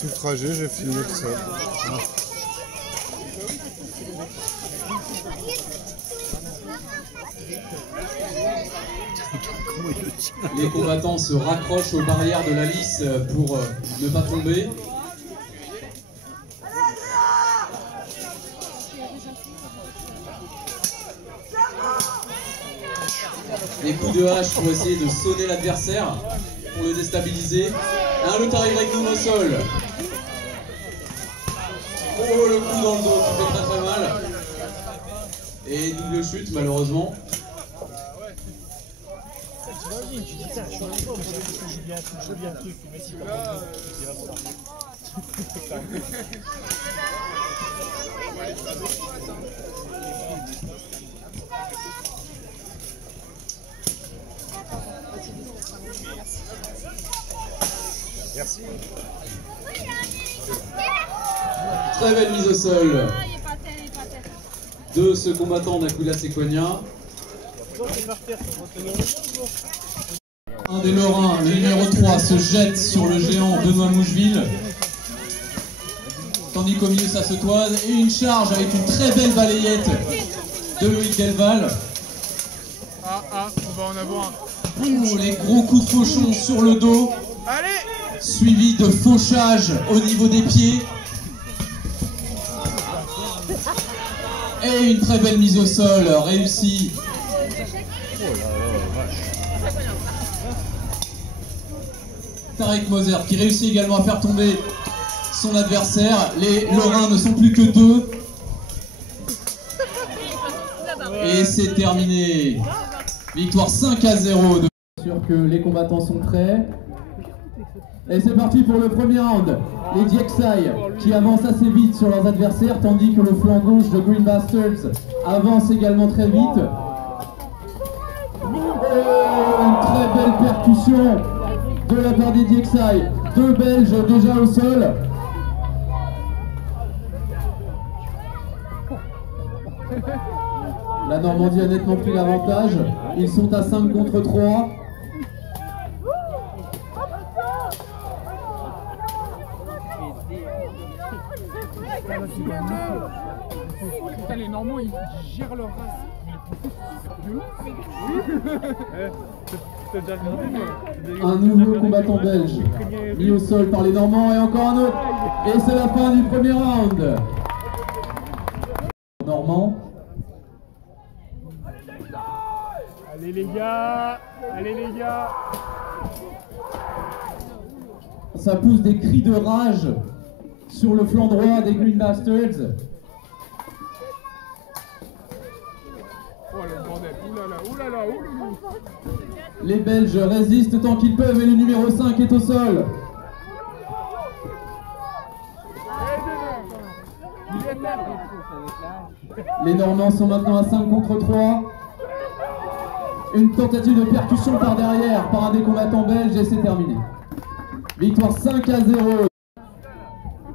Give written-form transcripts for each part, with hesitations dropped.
Tout trajet, j'ai filmé que ça. Les combattants se raccrochent aux barrières de la lisse pour ne pas tomber. Les coups de hache pour essayer de sonner l'adversaire, pour le déstabiliser. Un autre arrive avec nous au sol. Oh, le coup dans le dos qui fait très très mal. Et double chute malheureusement. Merci. Très belle mise au sol de ce combattant d'Akula Sequania. Un des Lorrains, le numéro 3, se jette sur le géant Benoît Moucheville. Tandis qu'au milieu ça se toise. Et une charge avec une très belle balayette de Loïc Delval. On va en avoir un. Ouh, les gros coups de fauchon sur le dos. Allez! Suivi de fauchage au niveau des pieds. Et une très belle mise au sol réussie. Tarek Moser qui réussit également à faire tomber son adversaire. Les Lorrains ne sont plus que 2. Et c'est terminé. Victoire 5-0. Sûr que les combattants sont prêts. Et c'est parti pour le premier round. Les DXI qui avancent assez vite sur leurs adversaires, tandis que le flanc gauche de Green Bastards avance également très vite. Oh, une très belle percussion de la part des DXI. 2 Belges déjà au sol. La Normandie a nettement pris l'avantage. Ils sont à 5 contre 3. Putain, les Normands ils gèrent leur race. Un nouveau combattant belge mis au sol par les Normands et encore un autre. Et c'est la fin du premier round. Normand. Allez les gars! Allez les gars! Ça pousse des cris de rage sur le flanc droit des Green Bastards. Oh le bordel! Oulala! Oulala! Oulala! Les Belges résistent tant qu'ils peuvent et le numéro 5 est au sol. Les Normands sont maintenant à 5 contre 3. Une tentative de percussion par derrière par un des combattants belges et c'est terminé. Victoire 5-0.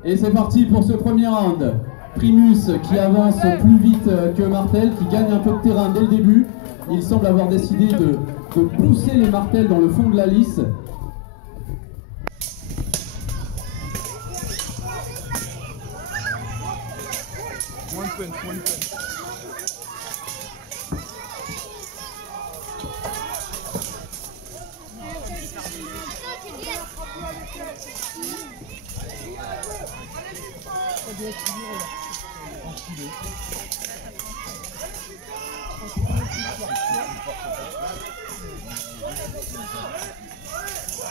Et c'est parti pour ce premier round. Primus qui avance plus vite que Martel, qui gagne un peu de terrain dès le début. Il semble avoir décidé de pousser les Martels dans le fond de la lisse. One punch, one punch.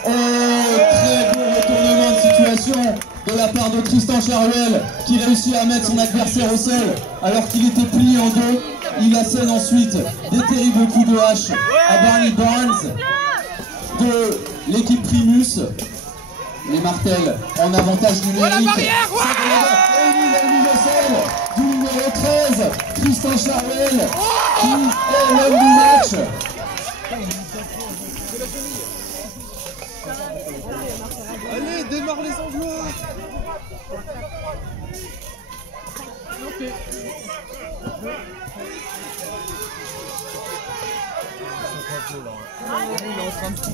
Très beau retournement de situation de la part de Tristan Charuel qui réussit à mettre son adversaire au sol alors qu'il était plié en deux. Il assène ensuite des terribles coups de hache à Barney Barnes de l'équipe Primus. Les Martels en avantage numérique. Du numéro 13, Tristan Charuel qui est l'homme du match. Allez, démarre les enveloppes. Ok.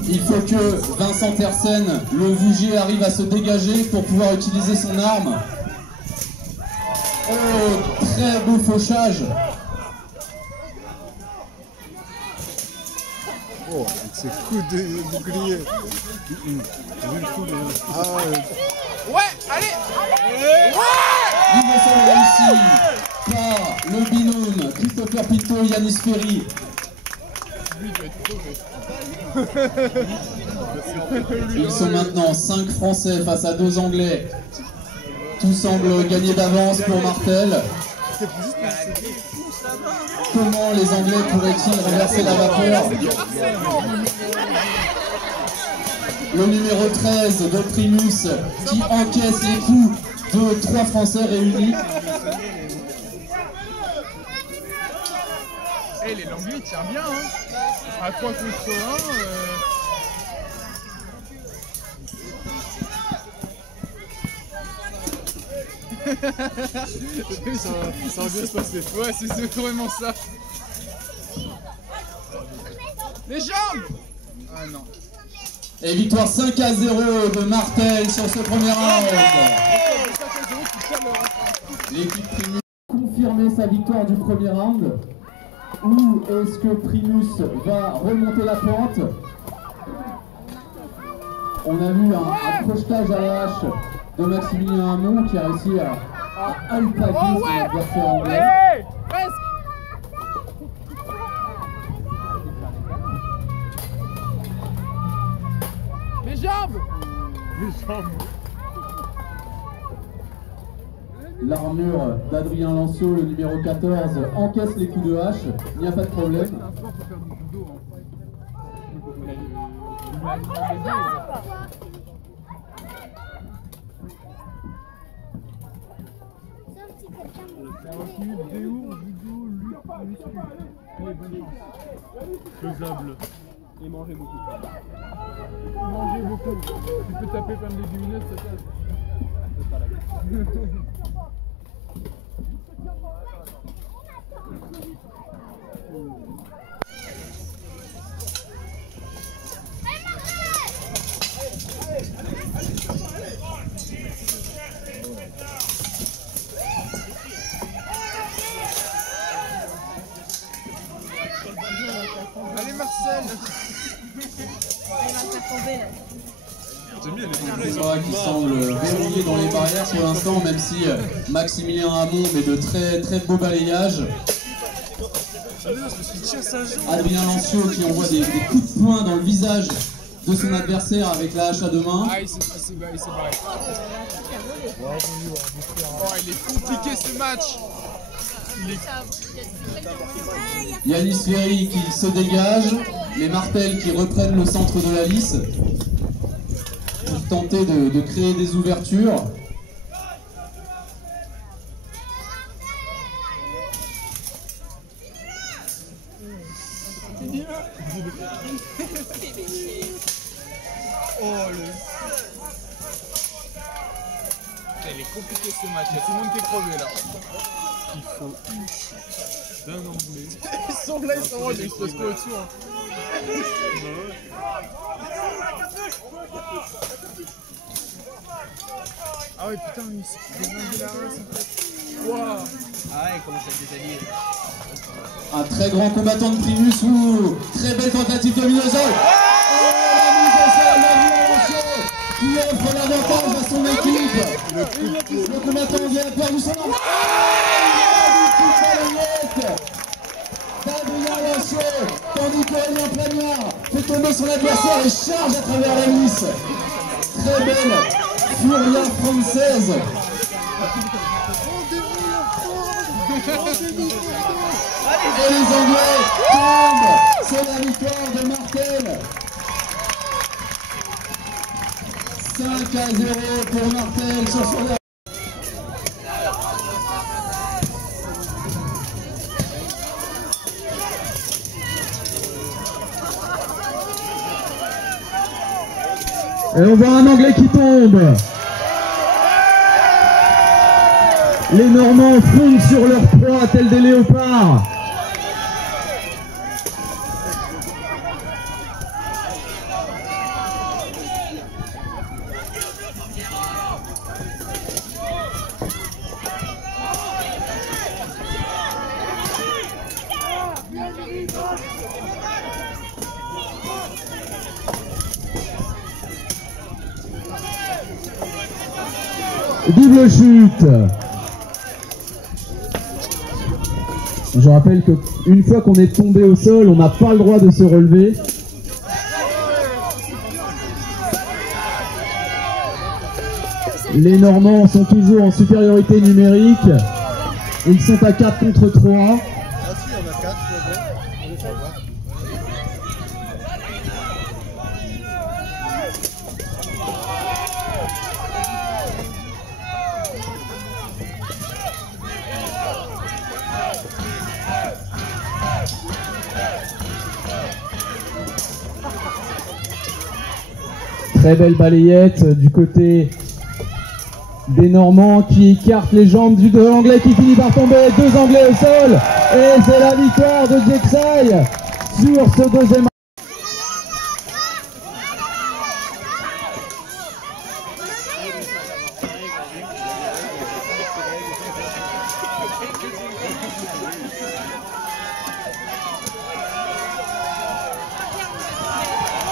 Il faut que Vincent Tersen, le Vougier, arrive à se dégager pour pouvoir utiliser son arme. Oh, très beau fauchage. Oh, avec ses coups de bouclier. T'as vu le coup de... Ah ouais. Ouais, allez. L'innocent réussi par le binôme Christopher Pinto et Yanis Ferry. Lui, il doit être crevé. Ils sont maintenant 5 Français face à 2 Anglais. Tout semble gagner d'avance pour Martel. Comment les Anglais pourraient-ils renverser la vapeur? Le numéro 13 de Primus qui encaisse les coups de 3 Français réunis. Eh, les Langlais tirent bien, hein. À 3 contre 1. Ça va bien se passer. Ouais, c'est vraiment ça. Les jambes. Ah non. Et victoire 5-0 de Martel sur ce premier round. L'équipe Primus confirmer sa victoire du premier round. Ou est-ce que Primus va remonter la pente? On a vu un crochetage à la hache de Maximilien Hamon qui a réussi à alpaguer son adversaire anglais. Allez, presque. Les jambes. Les jambes. L'armure d'Adrien Lanceau, le numéro 14, encaisse les coups de hache, il n'y a pas de problème. Faisable. Et manger beaucoup. Manger beaucoup. Tu peux taper plein de légumineuses, ça passe. C'est pas la gueule. Allez Marcel. Combat qui semble verrouillé dans les barrières pour l'instant, même si Maximilien Hamon met de très beaux balayages. Adrien Lanceau qui envoie des coups de poing dans le visage de son adversaire avec la hache à deux mains. Ah, il s'est barré. Oh, il est compliqué ce match. Yanis Ferry qui se dégage, les Martel qui reprennent le centre de la lice pour tenter de créer des ouvertures. Il est compliqué ce match, il y a tout le monde qui est crevé là. Il faut d'un anglais. Ils sont là, ils sont rouges, il se passe quoi au-dessous hein. Ah ouais putain, il s'est dégagé la race en fait. Waouh. Ah ouais, il commence à se détailler. Un très grand combattant de Primus, ou très belle tentative de mise au sol. Qui offre l'avantage à son équipe. Le combattant anglais a perdu son arme. D'Adrien Lanceau, tandis qu'Aurélien Plagnard fait tomber son adversaire et charge à travers la lisse. Très belle furia française. Et les Anglais tombent. C'est la victoire de Martel. 5-0 pour Martel sur son dernier. Et on voit un Anglais qui tombe. Les Normands fondent sur leur proie tels des léopards. double chute. Je rappelle qu'une fois qu'on est tombé au sol, on n'a pas le droit de se relever. Les Normands sont toujours en supériorité numérique. Ils sont à 4 contre 3. Ah si, il y en a 4, allez faire voir. Très belle balayette du côté des Normands qui écartent les jambes de l'Anglais qui finit par tomber. 2 Anglais au sol. Et c'est la victoire de Jexai sur ce deuxième.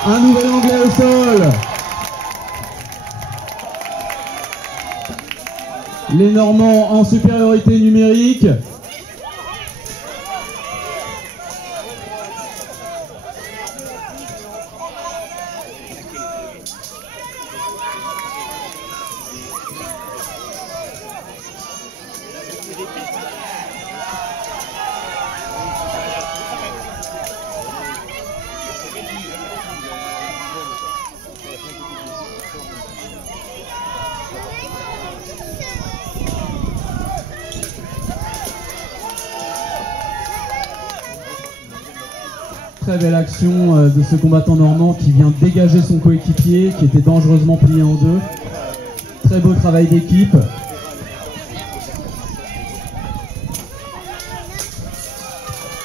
Un nouvel Anglais au sol. Les Normands en supériorité numérique. Très belle action de ce combattant normand qui vient dégager son coéquipier qui était dangereusement plié en deux. Très beau travail d'équipe.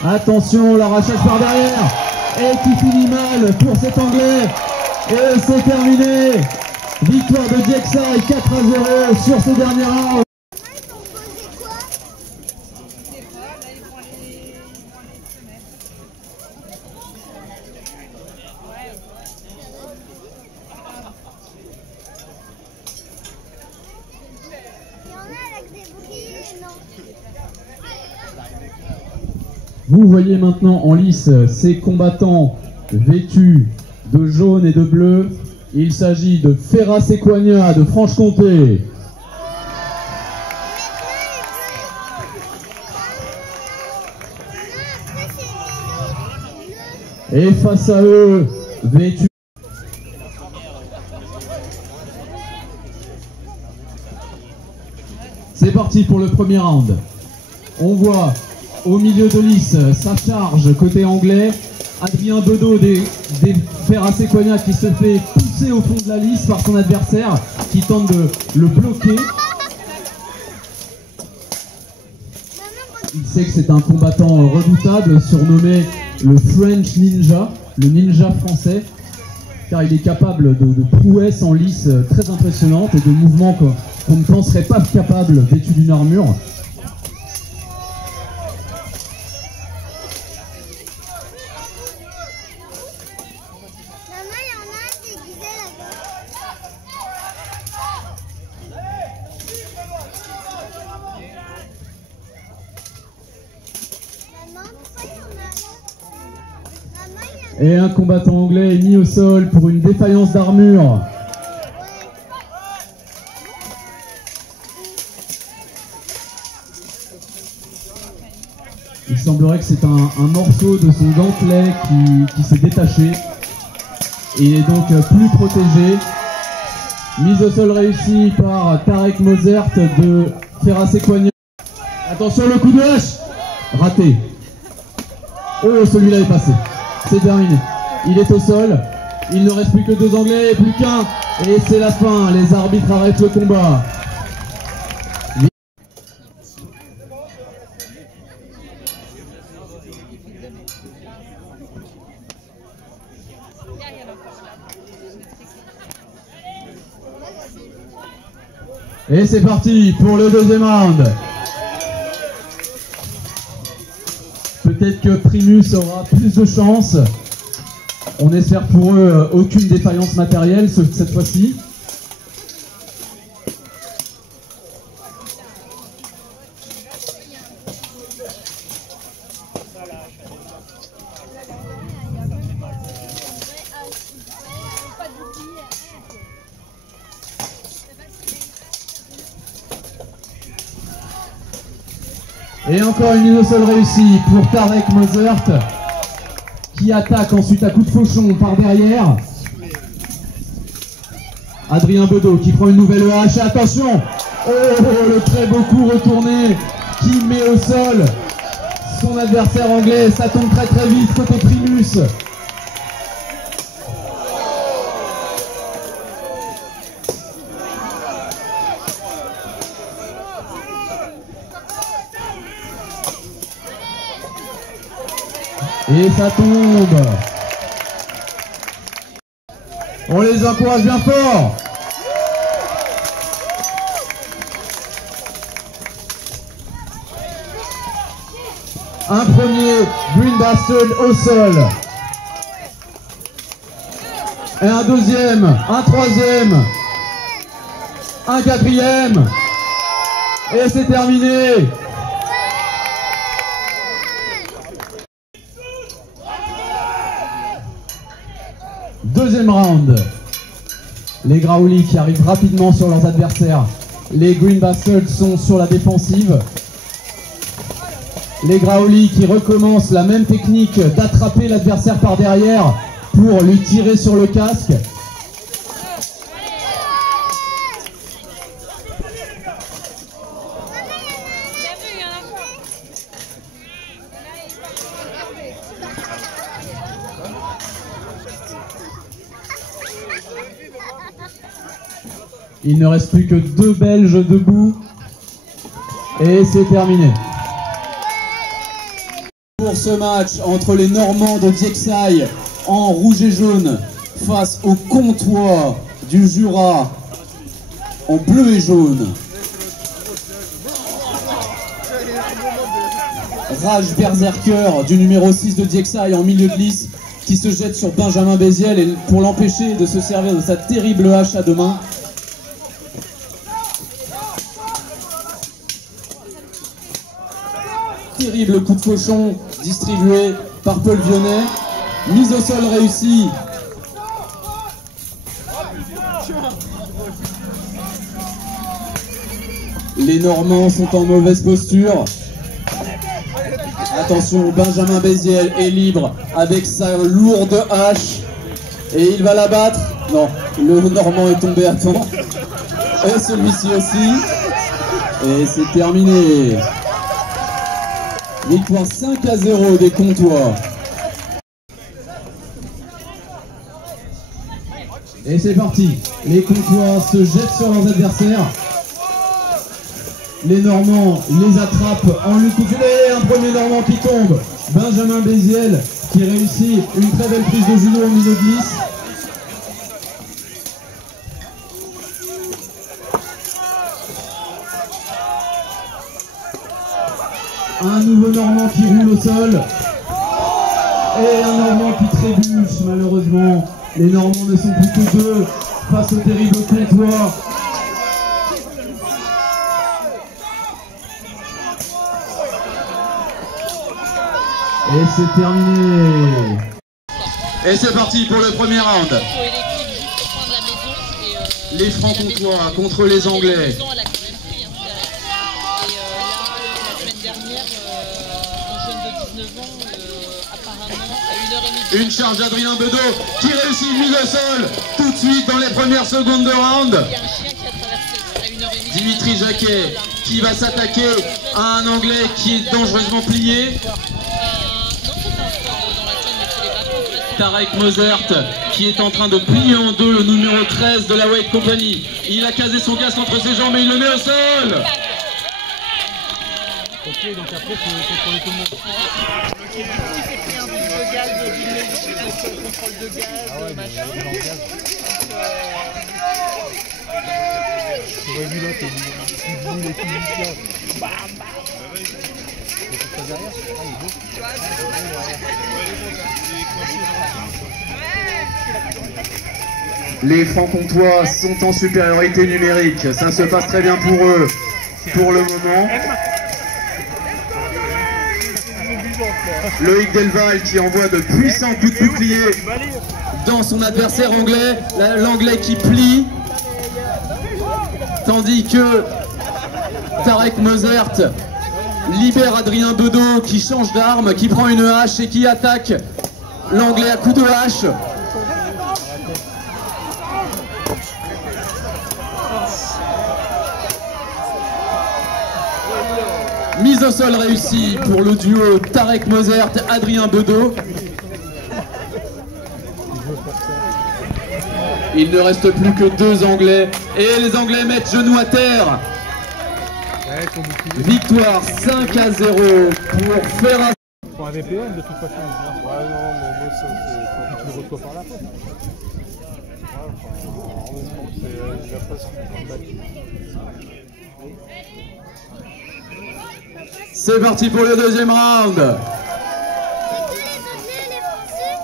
Attention, l'arrachage par derrière et qui finit mal pour cet Anglais. Et c'est terminé. Victoire de Jexai 4-0 sur ce dernier round. Vous voyez maintenant en lice ces combattants vêtus de jaune et de bleu. Il s'agit de Ferrat Séquania de Franche-Comté. Et face à eux, vêtus. C'est parti pour le premier round. On voit au milieu de lice sa charge côté anglais. Adrien Bedeau des Ferrat Séquania qui se fait pousser au fond de la lice par son adversaire qui tente de le bloquer. Il sait que c'est un combattant redoutable, surnommé le French Ninja, le ninja français, car il est capable de prouesses en lice très impressionnantes et de mouvements qu'on ne penserait pas capable vêtu d'une armure. Et un combattant anglais est mis au sol pour une défaillance d'armure. Il semblerait que c'est un morceau de son gantelet qui s'est détaché. Et il est donc plus protégé. Mise au sol réussie par Tarek Mozert de Ferrat Séquania. Attention, le coup de hache raté. Oh, celui-là est passé. C'est terminé. Il est au sol. Il ne reste plus que 2 Anglais et plus qu'un. Et c'est la fin. Les arbitres arrêtent le combat. Et c'est parti pour le deuxième round. Peut-être que Primus aura plus de chance. On espère pour eux aucune défaillance matérielle cette fois-ci. Et encore une mise au sol réussie pour Tarek Mozert qui attaque ensuite à coup de fauchon par derrière. Adrien Bedeau qui prend une nouvelle hache. Attention, oh, le très beau coup retourné qui met au sol son adversaire anglais. Ça tombe très très vite côté Primus. Et ça tombe. On les encourage bien fort. Un premier Green Bastard au sol. Et un deuxième, un troisième, un quatrième. Et c'est terminé. Deuxième round. Les Graouli qui arrivent rapidement sur leurs adversaires. Les Green Bastards sont sur la défensive. Les Graouli qui recommencent la même technique d'attraper l'adversaire par derrière pour lui tirer sur le casque. Il ne reste plus que 2 Belges debout et c'est terminé. Pour ce match entre les Normands de Diexailles en rouge et jaune face au Comtois du Jura en bleu et jaune. Rage Berserker du numéro 6 de Diexailles en milieu de lisse qui se jette sur Benjamin Béziel et pour l'empêcher de se servir de sa terrible hache à deux mains. Terrible coup de fauchon distribué par Paul Vionnet. Mise au sol réussie. Les Normands sont en mauvaise posture. Attention, Benjamin Béziel est libre avec sa lourde hache. Et il va la battre. Non, le Normand est tombé à temps. Et celui-ci aussi. Et c'est terminé. Victoire 5-0 des Comtois. Et c'est parti. Les Comtois se jettent sur leurs adversaires. Les Normands les attrapent en lui coupant. Un premier Normand qui tombe. Benjamin Béziel qui réussit une très belle prise de judo au milieu de lisse. Un nouveau Normand qui roule au sol. Et un Normand qui trébuche malheureusement. Les Normands ne sont plus que 2 face au terrible Comtois. Et c'est terminé. Et c'est parti pour le premier round. Les Francs-Comtois contre les Anglais. Une charge d'Adrien Bedeau qui réussit une mise au sol tout de suite dans les premières secondes de round. Dimitri Jacquet qui va s'attaquer à un Anglais qui est dangereusement plié. Tarek Mozert qui est en train de plier en deux le numéro 13 de la White Company. Il a casé son casque entre ses jambes et il le met au sol. Ok, donc après faut contrôler tout le monde. Contrôle de gaz, machin. J'aurais vu là, t'es boule et tout vite là. Bam bam. C'est pas derrière. Ah, il est beau. Les Francs-Comtois sont en supériorité numérique. Ça se passe très bien pour eux pour le moment. Loïc Delval qui envoie de puissants coups de bouclier dans son adversaire anglais. L'anglais qui plie. Tandis que Tarek Mozert libère Adrien Bedeau qui change d'arme, qui prend une hache et qui attaque l'Anglais à coups de hache. Mise au sol réussie pour le duo Tarek Mozert, Adrien Bedeau. Il ne reste plus que 2 Anglais et les Anglais mettent genoux à terre. Victoire 5-0 pour Ferraz. Pour un VPN de toute façon. Ouais, non, mais moi ça c'est quand tu le reçois par la poste. Il a pas ce C'est parti pour le deuxième round.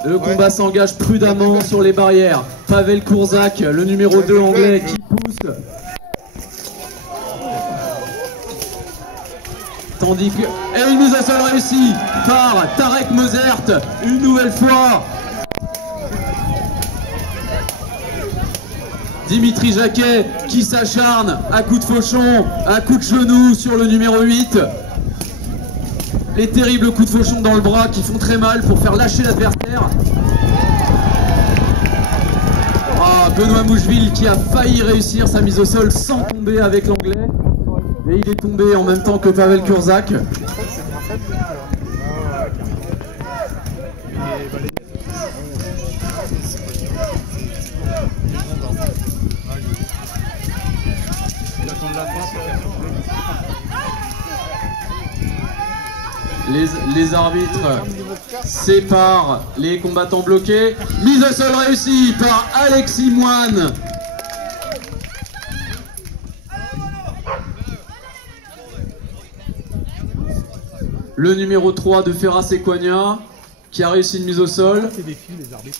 Le combat s'engage prudemment sur les barrières. Pavel Kurzak, le numéro 2 anglais qui pousse. Tandis que... Et une mise au sol réussie par Tarek Mozert, une nouvelle fois. Dimitri Jacquet qui s'acharne à coups de fauchon, à coups de genou sur le numéro 8. Les terribles coups de fauchon dans le bras qui font très mal pour faire lâcher l'adversaire. Ah, Benoît Moucheville qui a failli réussir sa mise au sol sans tomber avec l'anglais. Et il est tombé en même temps que Pavel Kurzak. Les arbitres séparent les combattants bloqués. Mise au sol réussie par Alexis Moine. Le numéro 3 de Ferraz Equania qui a réussi une mise au sol.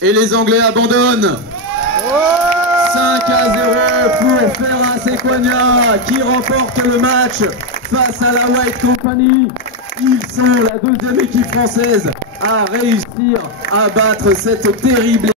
Et les Anglais abandonnent. 5-0 pour Ferraz Equania qui remporte le match face à la White Company. Ils sont la 2e équipe française à réussir à battre cette terrible